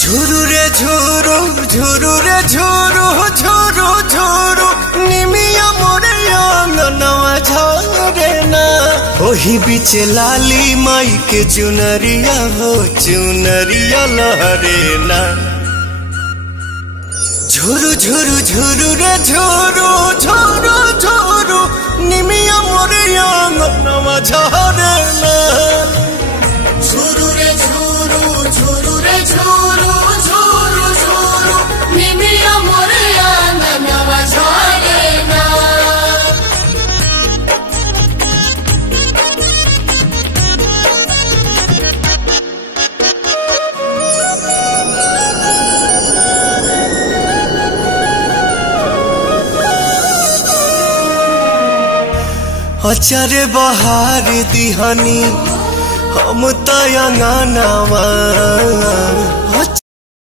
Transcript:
झुरु रे झुरु झुरु रे झुरु झुरु झुरु निमिया मोरे अंगनवा झरे ना ओही बीचे लाली माई के चुनरिया हो चुनरिया लहरे ना झुरु झुरु झुरु रे झुरु झुरु झुरु निमिया मोरे अंगनवा झरे ना झुरु रे झुरु झुरु रे झुरु झुरु झुरु निमिया मोरे अंगनवा झरे ना अचारे बहार दिहानी हम तयंगानावा